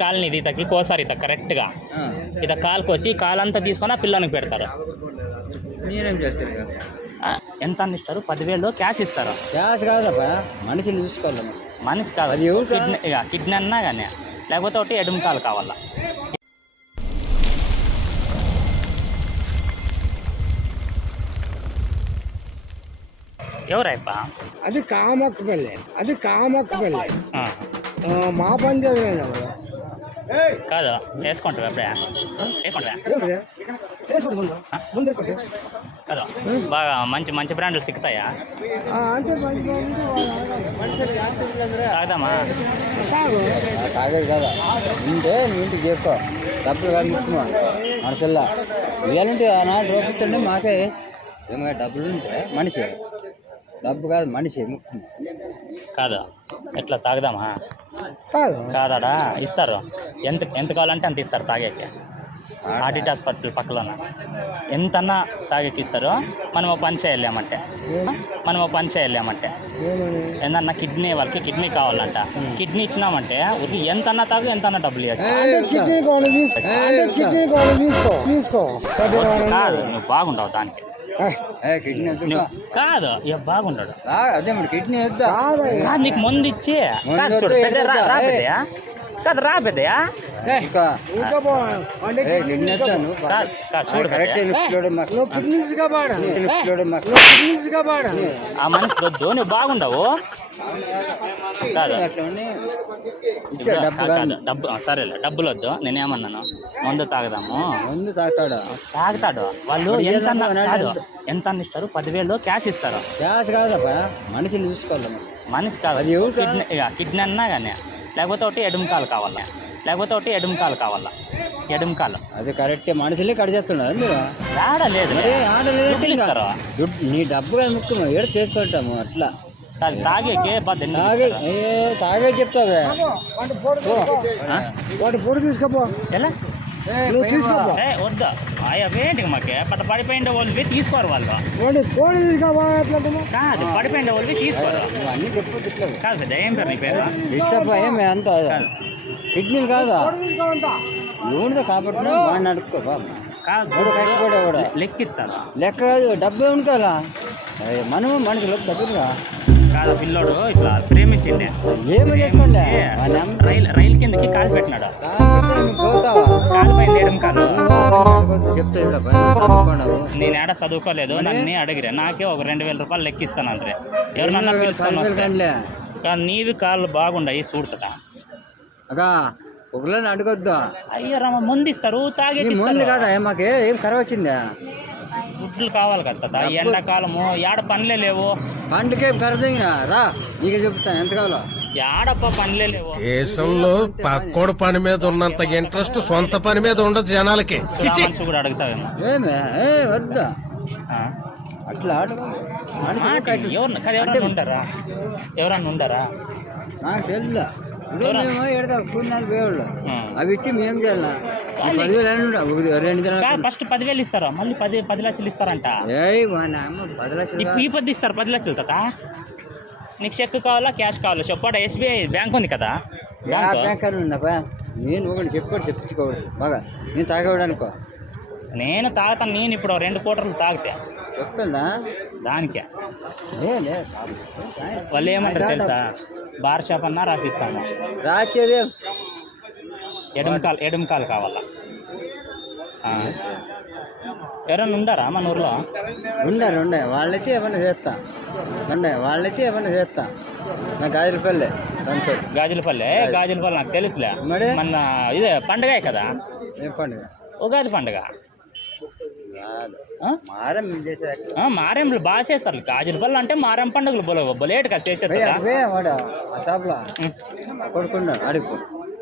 కాలుని ఇది ఇతకి కోసారు ఇత కరెక్ట్గా ఇత కాలు కోసి కాలంతా తీసుకొని ఆ పిల్లానికి పెడతారు. మీరేం చేస్తారు? ఎంత అని ఇస్తారు? 10,000 క్యాష్ ఇస్తారు. క్యాష్ కాదప్ప, మనిషిని చూసుకోవాలి. మనిషి కాదు, కిడ్నీ అన్నా కానీ, లేకపోతే ఒకటి ఎడుము కాలు కావాలా. ఎవరైపా? అది కామక్కపల్లి, అది కామక్కపల్లి. మా పని చదివాను కాదు, వేసుకుంటావు ఎప్పుడే? కాదు, బాగా మంచి మంచి బ్రాండ్లు సిక్కుతాయా? తాగుదామా? తాగేది కదా, ఉంటే నీ ఇంటికి చేసుకో. డబ్బులు కాదు ముఖ్యమా మనసుల్లా. ఇవ్వాలంటే ఆనాడు రూపించండి మాకే. ఏమైనా డబ్బులు ఉంటే మనిషి, డబ్బు కాదు మనిషి ముఖ్యం. కాదు, ఎట్లా తాగుదామా? కాదాడా ఇస్తారు. ఎంత ఎంత కావాలంటే అంత ఇస్తారు తాగేకి. ఆర్డిట్ హాస్పిటల్ పక్కలోన ఎంతన్నా తాగేకి ఇస్తారు. మనం పని చేయలేమంటే ఏందన్నా కిడ్నీ, వాళ్ళకి కిడ్నీ కావాలంట. కిడ్నీ ఇచ్చినామంటే ఊరికి ఎంతన్నా తాగు, ఎంతన్నా డబ్బులు ఇవ్వచ్చు. కాదు, నువ్వు బాగుండవు దానికి. కిడ్నీ కాదు, బాగుంటాడు. అదే మరి కిడ్నీ వద్దా? నీకు ముందు ఇచ్చి రాబెదయా? కాదు రాబెదయా? ఆ మనిషి వద్దు, నువ్వు బాగుండవు. కాదు డబ్బు సరేలే, డబ్బులు వద్దు. నేనేమన్నాను, మందు తాగదాము. ముందు తాగుతాడు. వాళ్ళు ఎంత ఇస్తారు? 10,000 క్యాష్ ఇస్తారు. క్యాష్ కాదప్ప, మనిషిని చూసుకోవాలి. మనిషి కాదు, కిడ్నీ అన్నా కానీ, లేకపోతే ఒకటి ఎడుము కాలు కావాలా. ఎడుము కాలు అది కరెక్ట్. మనుషులే కట్ చేస్తున్నారు మీరు. ఆడలేదు, నీ డబ్బు కాదు ముఖ్యం, ఏడు చేసుకుంటాము అట్లా. తాగేకి తాగే చెప్తావే. వాటి పొడి తీసుకోపో. ఎలా వద్దా? అవేంటి మాకే పట్ట పడిపోయిండే వాళ్ళు తీసుకోరు. వాళ్ళు పొడి తీసుకోపో. కాదు, పడిపోయిండే వాళ్ళు తీసుకోరు. కాదు పెద్ద, ఏం పేరు నీ పేరు? ఇష్టప ఏమే అంత కిడ్నీలు కాదా ఏమిటో కాబట్టి బాగా నడుపుకో బాబు. కాదు, లెక్కిస్తాను. లెక్క డబ్బే ఉంటారా మనము మనుషులు డబ్బులుగా కాదు. పిల్లోడు ఇట్లా ప్రేమించిండే, ఏమి చేసుకోండి. రైలు కిందకి కాలు పెట్టినాడు. కాలు పైన ఎడుము కాలు. నేను ఏడా చదువుకోలేదు, నన్ను అడిగిరే. నాకే ఒక 2,000 రూపాయలు లెక్కిస్తాను అంటే ఎవరినన్నా పిలుచుకొని వస్తే. కానీ నీవి కాళ్ళు బాగుండయి చూడతా. అగా ఒకళ్ళని అడగొద్దు. అయ్యో రామ, ముందు ఇస్తారు, తాగే ముందు కాదా మాకు ఏం ఖరాబ్ వచ్చిందా? గుడ్లు కావాలి కదా, ఎండాకాలము ఏడ పనులే లేవు. పండుగ ఖరీదైనా రా, నీకే చెప్తాను ఎంత కావాలో. ఏడప్ప పనులే లేవు. దేశంలో పక్కోడు పని మీద ఉన్నంత ఇంట్రెస్ట్ సొంత పని మీద ఉండదు జనాలకి. కూడా అడుగుతావేమో. ఏమే వద్దా అట్లా ఎవరన్నా ఉంటారా? నాకు తెలుదా? కూర్చున్నారు పేవాళ్ళు, అవి ఇచ్చి మేము చేయాలా? 10,000 ఫస్ట్ 10,000 ఇస్తారా, మళ్ళీ 10 లక్షలు ఇస్తారంట. 10 లక్షలు ఈ 10 ఇస్తారు, 10 లక్షలు తా. నీకు చెక్ కావాలా, క్యాష్ కావాలా చెప్పాడ? SBI బ్యాంక్ ఉంది కదా. బ్యాంక్ అని ఉందప్పా. నేను ఒకటి చెప్పించుకోవద్దు బాగా. నేను తాగవడానుకో, నేను తాగుతాను. నేను ఇప్పుడు 2 కోటర్లు తాగితే చెప్తుందా దానికే. వాళ్ళు ఏమంటారు తెలుసా? బార్ షాప్ అన్నా రాసిస్తాము. రాసేది ఎడుము కాలు కావాలా? ఎవరన్నా ఉండారా మన ఊర్లో? ఉండరు. వాళ్ళైతే ఏమన్నా చేస్తా. నాకు గాజులపల్లె నాకు తెలుసులే. మన ఇదే పండుగ కదా. ఏం పండుగ? ఉగాది పండుగ. మారేంలు బాగా చేస్తారు. గాజులపల్లి అంటే మారేం పండుగలు బొలేట్గా చేసేది.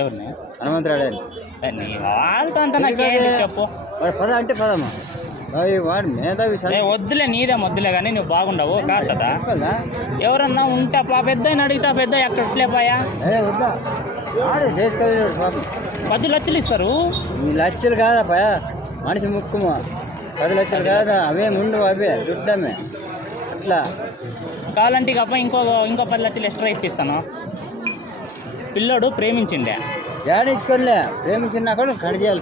ఎవరిని? హనుమంతరాడు. వాళ్ళతో అంతా నాకేంటి చెప్పు. పద అంటే పదమ్మా. వాడు మేధావి. వద్దులే, నీదే వద్దులే కానీ నువ్వు బాగుండవు కాదు కదా. ఎవరన్నా ఉంటే పెద్ద అడిగితే పెద్ద ఎక్కడ పోయా చేసుకో. 10 లక్షలు ఇస్తారు. 2 లక్షలు కాదప్పా, మనిషి ముక్కుమా. 10 లక్షలు కాదా, అవే ముందు అవే దుడ్డమే. అట్లా కావాలంటే ఇంకో 10 లక్షలు ఎక్స్ట్రా ఇప్పిస్తాను. పిల్లోడు ప్రేమించిండే, ఏడ ఇచ్చుకోలే ప్రేమించిన కూడా కడిచేయాలి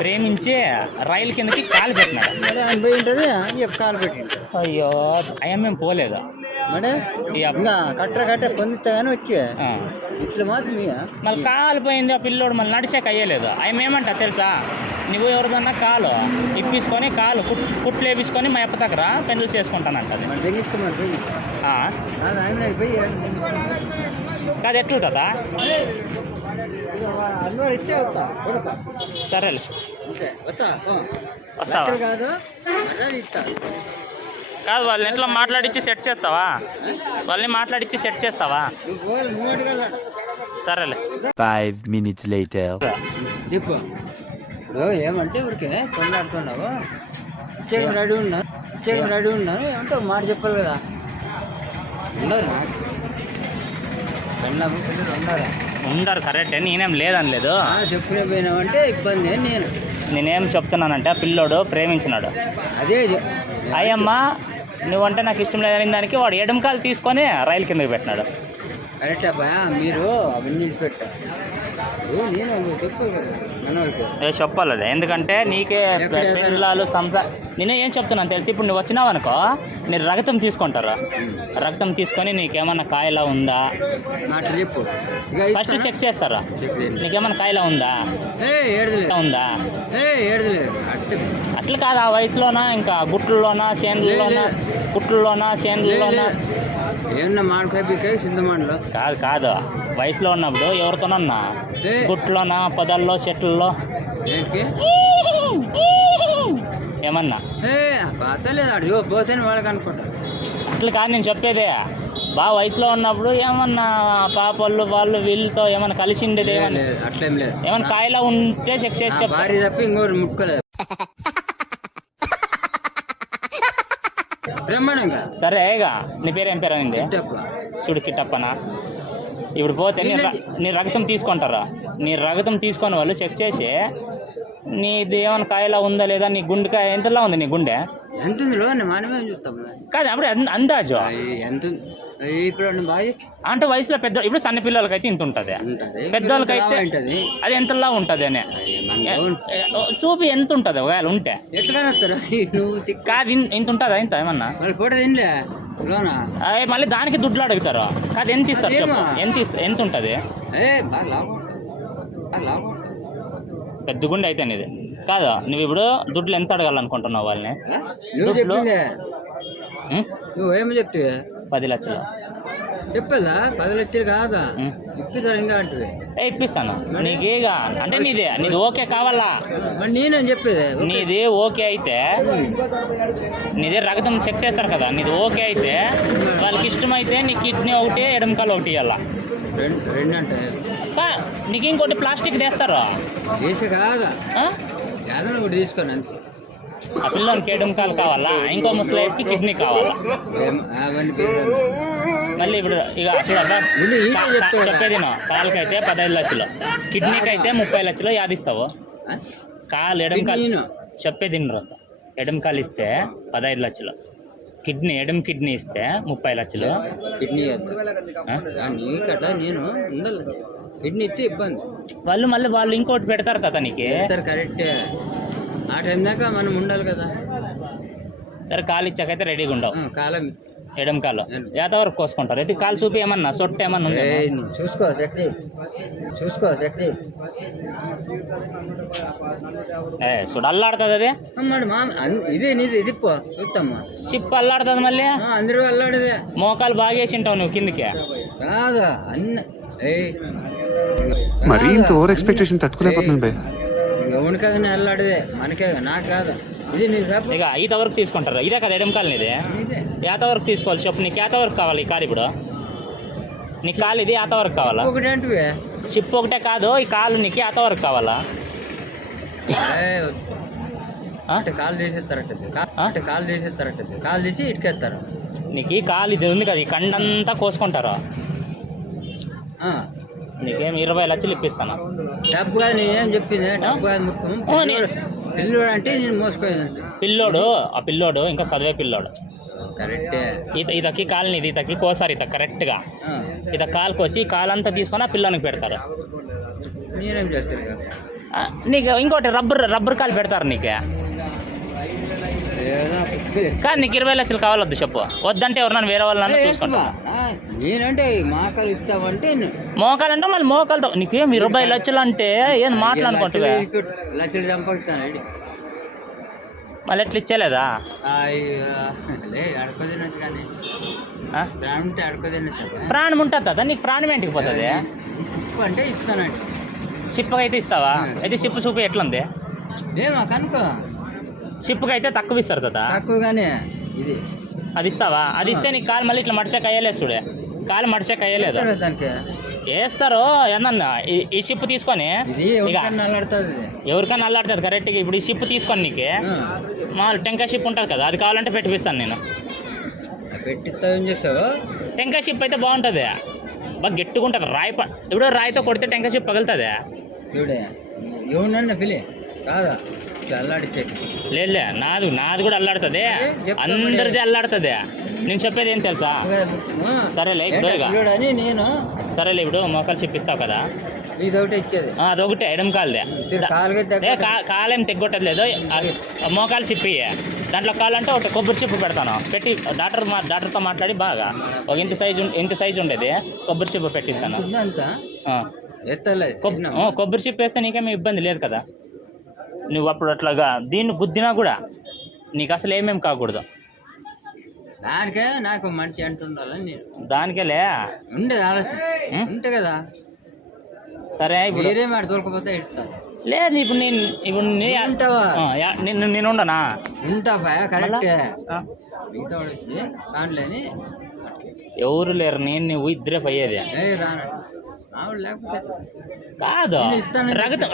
ప్రేమించి రైలు కిందకి కాలు పెట్టినాడు. ఆయన పోయి ఉంటుంది కాలు పెట్టి అయ్యో అయ్యమ్మేం పోలేదు. మరి ఇంకా కట్ట పొందితే కానీ వచ్చి ఇట్లా మాత్రం మళ్ళీ కాలు పోయింది ఆ పిల్లోడు, మళ్ళీ నడిచాక అయ్యలేదు. ఆయన ఏమంటా తెలుసా, నువ్వు ఎవరిదన్నా కాలు ఇప్పించుకొని కాలు కుట్లు వేపించుకొని మా అప్ప దగ్గర పెన్నులు చేసుకుంటానంటది. కాదు ఎట్లుంటుందా? సరేలే వస్తావా? కాదు వాళ్ళని ఎట్లా మాట్లాడించి సెట్ చేస్తావా? వాళ్ళని మాట్లాడించి సెట్ చేస్తావా? సరేలే. 5 minutes later. చెప్పు ఇప్పుడు ఏమంటే ఊరికే కొట్లాడుతున్నావు, రెడీ ఉన్నాను ఏమంటే మాట చెప్పాలి కదా. ఉండరు నాకు పిల్లలు ఉండరు కరెక్టే, నేనేం లేదనలేదు. చెప్పులే పోయినామంటే ఇబ్బంది. నేనేం చెప్తున్నానంటే ఆ పిల్లోడు ప్రేమించినాడు. అదే అయ్యమ్మ నువ్వంటే నాకు ఇష్టం లేదని దానికి వాడు ఎడమకాలు తీసుకొని రైలు కిందకి పెట్టినాడు. కరెక్ట్ అబ్బాయా, మీరు అవన్నీ పెట్టారు. నేను చెప్పాను కదా మనోళ్ళకి. చెప్పాలి, ఎందుకంటే నీకే పిల్లలు నేనే ఏం చెప్తున్నాను తెలిసి. ఇప్పుడు నువ్వు వచ్చినావు అనుకో, మీరు రక్తం తీసుకుంటారు. రక్తం తీసుకొని నీకేమన్నా కాయలా ఉందా చెప్పు, ఫస్ట్ చెక్ చేస్తారా. నీకేమన్నా కాయలా ఉందా అట్లా కాదు. ఆ వయసులోనా ఇంకా గుట్లలోనా చేనులలోనా ఏమన్నా మామిడికాయ చింతమాండలో కాదు వయసులో ఉన్నప్పుడు ఎవరితోనన్నా గుట్లోనా పొదల్లో చెట్లలో ఏమన్నా పోతే వాళ్ళకి అనుకుంటా. అట్లా కాదు నేను చెప్పేదే. బాగా వయసులో ఉన్నప్పుడు ఏమన్నా పాపళ్ళు వాళ్ళు వీళ్ళతో ఏమన్నా కలిసి ఉండేది అట్లేం లేదు. ఏమన్నా కాయలా ఉంటే చెక్ చేసి భార్య తప్ప ఇంకోరు ముట్టుకోలేదు. బ్రహ్మాండంగా సరే నీ పేరు ఏం పేరు అండి? చూడు కిట్టప్పనా. ఇప్పుడు పోతే నీ రక్తం తీసుకుంటారా, నీ రక్తం తీసుకొని వాళ్ళు చెక్ చేసి నీది ఏమైనా కాయలా ఉందా లేదా, నీ గుండెకాయ ఎంతలా ఉంది, నీ గుండె ఎంత మనమే చూస్తాం కాదు అప్పుడు అందాజు ఎంత. ఇప్పుడు అంటే వయసులో పెద్ద ఇప్పుడు సన్న పిల్లలకైతే ఇంత ఉంటుంది, పెద్దవాళ్ళకైతే అది ఎంతలా ఉంటుంది అని చూపి ఎంత ఉంటుంది ఒకవేళ ఉంటే. కాదు ఇంత ఉంటుందా ఇంత ఏమన్నా మళ్ళీ దానికి దుడ్లు అడుగుతారు. కాదు ఎంత ఇస్తారు చెప్పు, ఎంత ఉంటుంది? పెద్ద గుండె అయితే నీది కాదు. నువ్వు ఇప్పుడు దుడ్లు ఎంత అడగాలనుకుంటున్నావు వాళ్ళని? నువ్వేమి చెప్తే 10 లక్షలు చెప్పదా? 10 లక్షలు కాదా ఇప్పిస్తాను ఇంకా అంటే ఇప్పిస్తాను నీకేగా. అంటే నీది ఓకే కావాలా? నేనేం చెప్పేది నీది ఓకే అయితే నీది రక్తం చెక్ చేస్తారు కదా, నీది ఓకే అయితే వాళ్ళకి ఇష్టమైతే నీ కిడ్నీ ఒకటి ఎడమకాలు ఒకటి ఇవ్వాల. రెండు అంటే నీకు ఇంకోటి ప్లాస్టిక్ తెస్తారు కాదా, ఏదైనా ఒకటి తీసుకోండి అంతే. ఆ పిల్లలకి ఎడమకాలు కావాలా, ఇంకో ముసలికి కిడ్నీ కావాలా. మళ్ళీ ఇప్పుడు ఇక చెప్పేది కాలుకైతే 15 లక్షలు, కిడ్నీకి అయితే 30 లక్షలు యాదిస్తావు. కాలు ఎడమకాలు చెప్పేది ఎడమకాలు ఇస్తే 15 లక్షలు, ఎడమ కిడ్నీ ఇస్తే 30 లక్షలు. కిడ్నీ నేను ఉండాలి, కిడ్నీ ఇస్తే ఇబ్బంది. వాళ్ళు ఇంకోటి పెడతారు కదా నీకు. కరెక్టే, ఆ టైం దాకా మనం ఉండాలి కదా. సరే కాలు ఇచ్చాకైతే రెడీగా ఉండవు. కాలం ఎడమ కాలు ఏత వరకు కోసుకుంటారు. అయితే కాలు చూపి ఏమన్నా సొట్టు ఏమన్నా చూసుకో చూడు అల్లాడుతుంది అది. ఇదే నీది తిప్పు చూస్తామ్మా. షిప్ అల్లాడుతుంది మళ్ళీ. అందరూ అల్లాడేదే. మోకాలు బాగేసి ఉంటావు నువ్వు కిందికి. కాదా అన్న మరి ఇంత ఓవర్ ఎక్స్పెక్టేషన్ తట్టుకోలేకపోతున్నాను బే. ఎవరికైనా అల్లాడేదే, మనకే నాకు కాదు. ఇది ఇక ఈత వరకు తీసుకుంటారు. ఇదే కదా ఎడమ కాలు నీది. ఏత వరకు తీసుకోవాలి చెప్పు. నీకు ఏత వరకు కావాలి ఈ కాలు? ఇప్పుడు నీ కాలు ఇది ఏత వరకు కావాలా? షిప్ ఒకటే కాదు ఈ కాలు నీకు ఏత వరకు కావాలా? కాలు తీసి ఇటుకెత్తారు. నీకు ఈ కాలు ఇది ఉంది కదా, ఈ కండంతా కోసుకుంటారు. నీకేం 20 లక్షలు ఇప్పిస్తాను. డబ్బుగా నేనేం చెప్పింది, డబ్బుగా మొత్తం పిల్లోడు అంటే నేను మోసపోయింది. ఆ పిల్లోడు ఇంకా చదివే పిల్లోడు. కరెక్టే. ఇతకి కాలనీ ఇతకి కోసారు ఇత కరెక్ట్గా ఇది కాలు కోసి కాలంతా తీసుకొని ఆ పిల్లోనికి పెడతారు. మీరేం చేస్తారు ఇక? నీకు ఇంకోటి రబ్బర్ కాలు పెడతారు నీకు. కానీ నీకు 20 లక్షలు కావాలొద్దు చెప్పు. వద్దంటే ఎవరన్నా వేరే వాళ్ళని చూసుకుంటా. నేనంటే మోకాలు ఇస్తామంటే మోకాలంటే మళ్ళీ మోకాలతో నీకేం 20 లక్షలు అంటే ఏం మాట్లాడుకుంటున్నా? లక్షలు సంపాదిస్తాను మళ్ళీ ఎట్లా ఇచ్చేలేదా? అడుకోదినచ్చు కానీ ప్రాణం ఉంటే అడుకోదినచ్చు. ప్రాణం ఉంటుంది నీకు. ప్రాణం ఏంటికి పోతుంది? అంటే ఇస్తానండి. షిప్కి అయితే ఇస్తావా? అయితే షిప్ చూపు ఎట్లుంది? ఏమో కనుకో. షిప్కి అయితే తక్కువ ఇస్తారు కదా. తక్కువగానే ఇది అది ఇస్తావా? అది ఇస్తే నీకు కాలు మళ్ళీ ఇట్లా మడిచాక అయ్యలేదు చూడే. కాలు మడిచాక అయ్యలేదు. దానికి వేస్తారు ఏమన్నా. ఈ షిప్ తీసుకొని ఎవరికన్నా అల్లాడుతుంది కరెక్ట్గా. ఇప్పుడు ఈ షిప్ తీసుకొని నీకు మామూలు టెంకాయ షిప్ ఉంటుంది కదా, అది కావాలంటే పెట్టిస్తాను నేను. పెట్టిస్తావు. ఏం చేస్తావు? టెంకాయ షిప్ అయితే బాగుంటుంది, బాగా గట్టిగా ఉంటుంది. ఇప్పుడు రాయితో కొడితే టెంకాయ షిప్ పగులుతుంది. చూడే ఎవరన్నా పిలి కాదా అల్లాడిచ్చే. లేదులే, నాది కూడా అల్లాడుతుంది. అందరిది అల్లాడుతుంది. నేను చెప్పేది ఏం తెలుసా? సరేలే ఇప్పుడు నేను సరేలే ఇప్పుడు మోకాలు చెప్పిస్తావు కదా, ఇదొకటి ఇచ్చేది. అదొకటి ఎడం కాలుదే. కాలేం తెగ్గొట్టదు లేదు. మోకాలు చెప్పి దాంట్లో కాలంటే ఒక కొబ్బరి చెప్పు పెడతాను. పెట్టి డాక్టర్తో మాట్లాడి బాగా ఒక ఇంత సైజు ఉండేది కొబ్బరి చెప్పు పెట్టిస్తాను. కొబ్బరి చెప్పు వేస్తే నీకేమీ ఇబ్బంది లేదు కదా. నువ్వు అప్పుడు అట్లాగా దీన్ని గుద్దినా కూడా నీకు అసలు ఏమేమి కాకూడదు. దానికే నాకు మనిషి అంటుండాలని నేను దానికేలే ఉండేది ఆలోచన ఉంటే కదా. సరే వేరే మాట దొరకపోతే ఇస్తాను. లేదు ఇప్పుడు నేను ఉండనా? ఉంటావా? కరెక్టే. మిగతా వచ్చి దాంట్లోని ఎవరు లేరు, నేను నువ్వు ఇద్దరే పోయేది లేకపోతే కాదు.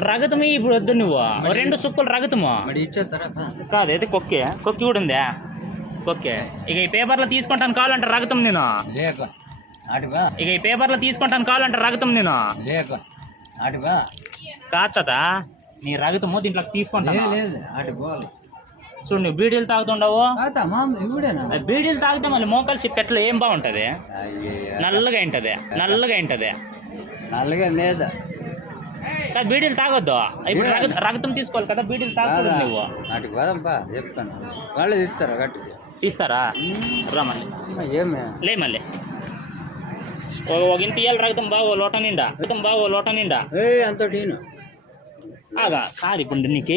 రగతం ఇప్పుడు వద్దు. నువ్వు 2 సుక్కులు రగతము ఇచ్చేస్తారా? కాదు అయితే కొక్కి కూడా ఉందా? కొక్కే. ఇక ఈ పేపర్లో తీసుకుంటాను కావాలంటే రగతం నేను. ఇక ఈ పేపర్లో తీసుకుంటాను కావాలంటే రగతం నేను. కాదా నీ రగతము దీంట్లో తీసుకుంటాను. చూడు నువ్వు బీడీలు తాగుతుండవు. బీడీలు తాగితే మళ్ళీ మోకాలు చెప్పి ఎట్లా ఏం బాగుంటుంది? నల్లగా ఉంటుంది. నల్లగా లేదు. కానీ బీడీలు తాగొద్దు. ఇప్పుడు రగతం తీసుకోవాలి కదా, బీడీలు తాగకూడదు నువ్వు. అటు పోదాంపా చెప్తాను. వాళ్ళు తీస్తారా? గట్టి తీస్తారా? రా మళ్ళీ లే మళ్ళీ ఒక ఇంటి ఇయ్యాలి. రగతం బాగో లోట నిండా అంత ఆగా కాదు. ఇప్పుడు నీకు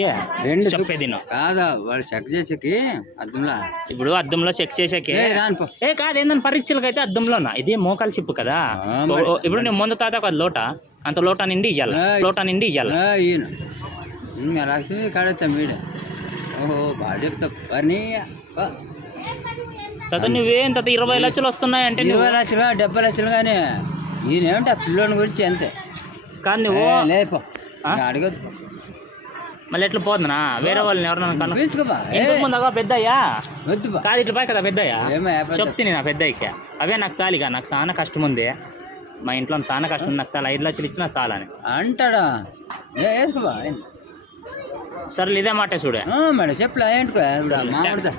చెప్పేది కాదా? వాళ్ళు చెక్ చేసేకి అద్దంలో. ఇప్పుడు అద్దంలో చెక్ చేసేకి కాదు. ఏందని పరీక్షలకి అయితే అద్దంలోనా? ఇది మోకాలు చెప్పు కదా. ఇప్పుడు నేను ముందు తాత ఒక లోట అంత లోట నిండి ఇయ్యాలి. కడతాం వీడ. ఓహో బాగా చెప్తా. తాత నువ్వేం తాత 20 లక్షలు వస్తున్నాయంటే 20 లక్షలు 70 లక్షలు కానీ ఈయనేమిటి ఆ పిల్లోని గురించి అంతే. కాదు నువ్వు లేపో అడగదు. మళ్ళీ ఎట్లా పోతుందా? వేరే వాళ్ళని ఎవరన్నా పిలుచుకోమా. ముందుగా పెద్దయ్యా వద్దు కాదు ఇట్లా పోయి కదా పెద్దయ్యా చెప్తే నా పెద్దయ్యకి అవే నాకు సాలిగా. నాకు చాలా కష్టం ఉంది, మా ఇంట్లో చాలా కష్టం ఉంది. నాకు చాలా 5 లక్షలు ఇచ్చినా చాలని అంటాడా? వేసుకోమా. సరే ఇదే మాట చూడే మేడం చెప్పలే ఏంటుకో మాట్లాడతా.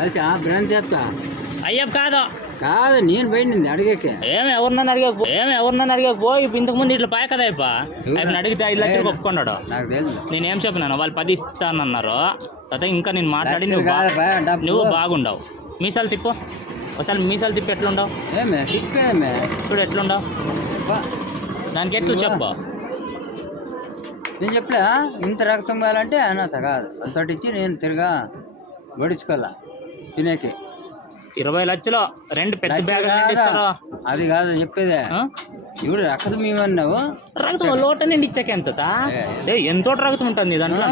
అది బ్రాంచ్ చెప్తా. అయ్యప్ప కాదు నేను పోయింది అడిగేకే. ఎవరినన్నా అడిగకపో. ఇంతకు ముందు ఇట్లా పాయ కదా ఆయన అడిగితే 5 లక్షలు ఒప్పుకున్నాడు. నాకు తెలుసు. నేనేం చెప్పినాను? వాళ్ళు 10 ఇస్తానన్నారు. తర్వాత ఇంకా నేను మాట్లాడి నువ్వు బాగుండవు. మీసాలు తిప్పు ఒకసారి. మీసాలు తిప్పి ఎట్లుండవు? ఇప్పుడు ఎట్లుండవు? దానికి ఎట్లు చెప్పు. నేను చెప్పలే ఇంత రక్తం కావాలంటే అనాథ కాదు. అంతటి ఇచ్చి నేను తిరగా గడిచుకోవాలా తినేకి. 20 లక్షలు 2 పెద్ద బ్యాగ్ అది కాదు చెప్పేదే. ఇప్పుడు రక్తం ఇవన్నావు. రక్తం లోట నిండి ఇచ్చాక ఎంతో రక్తం ఉంటుంది దాంట్లో.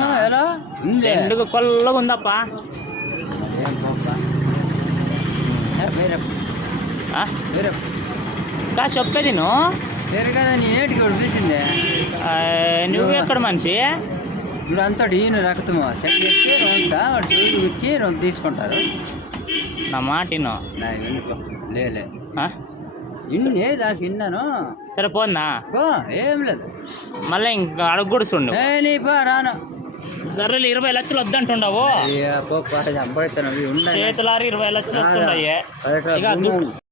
ఎండుగా కొల్లగా ఉందప్ప. కా చెప్పేది వేరే కదా నేటికి పిలిచిందే. నువ్వు ఎక్కడ మనిషి? ఇప్పుడు అంతా ఈయన రక్తము చెక్ చేసి రొంతా వాడు చూసి ఇచ్చి రొంత తీసుకుంటారు. నా మాట లేలే దానికి విన్నాను. సరే పోందా? ఏం లేదు మళ్ళీ ఇంకా అడుగు కూడా చూడు. రాను. సరేలే 20 లక్షలు వద్దంటుండవు. చేతులారి 20 లక్షలు వస్తున్నాయి.